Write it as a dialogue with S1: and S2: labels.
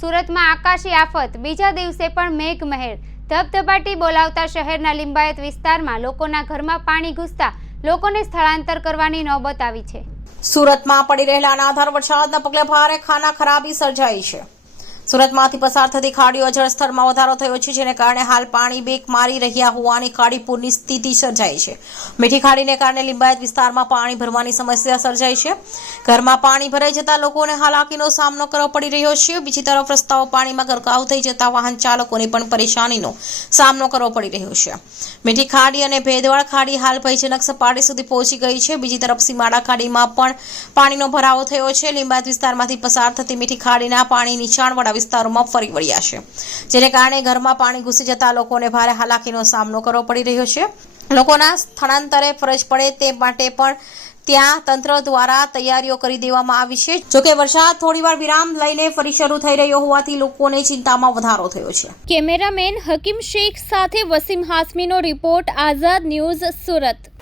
S1: સુરતમાં આકાશી આફત, બીજા દિવસે પણ મેઘમહેર. ધબધબાટી બોલાવતા શહેરના લિંબાયત વિસ્તારમાં લોકોના ઘરમાં પાણી ઘૂસતા લોકોને સ્થળાંતર કરવાની નોબત આવી છે.
S2: સુરતમાં પડી રહેલા અનાધાર વરસાદના પગલે ભારે ખાના ખરાબી સર્જાઈ છે. સુરતમાંથી પસાર થતી ખાડીઓ જળસ્તરમાં વધારો થયો છે, જેને કારણે હાલ પાણી બેક મારી રહ્યા હોવાની ખાડી પૂરની સ્થિતિ સર્જાઈ છે. મીઠી ખાડીને કારણે લિંબાયત વિસ્તારમાં પાણી ભરવાની સમસ્યા સર્જાઈ છે. ઘરમાં પાણી ભરાઈ જતા લોકોને હાલાકીનો સામનો કરવો પડી રહ્યો છે. બીજી તરફ રસ્તાઓ પાણીમાં ગરકાવ થઈ જતા વાહન ચાલકોને પણ પરેશાનીનો સામનો કરવો પડી રહ્યો છે. મીઠી ખાડી અને ભેદવાળ ખાડી હાલ ભયજનક સપાટી સુધી પહોંચી ગઈ છે. બીજી તરફ સીમાડા ખાડીમાં પણ પાણીનો ભરાવો થયો છે. લિંબાયત વિસ્તારમાંથી પસાર થતી મીઠી ખાડીના પાણી નીચાણવાળા વિસ્તારોમાં ફરી વળ્યા છે. જેને કારણે ઘરમાં પાણી ઘૂસી જતા લોકોને ભારે હાલાકીનો સામનો કરવો પડી રહ્યો છે. લોકોના સ્થળાંતરે ફરજ પડે તે માટે પણ ત્યાં તંત્ર દ્વારા તૈયારીઓ કરી દેવામાં આવી છે. જોકે વરસાદ થોડીવાર વિરામ લઈને ફરી શરૂ થઈ રહ્યો હોવાથી લોકોને ચિંતામાં વધારો થયો છે.
S3: કેમેરામેન હકીમ શેખ સાથે વસીમ હાસમીનો રિપોર્ટ આઝાદ ન્યૂઝ સુરત.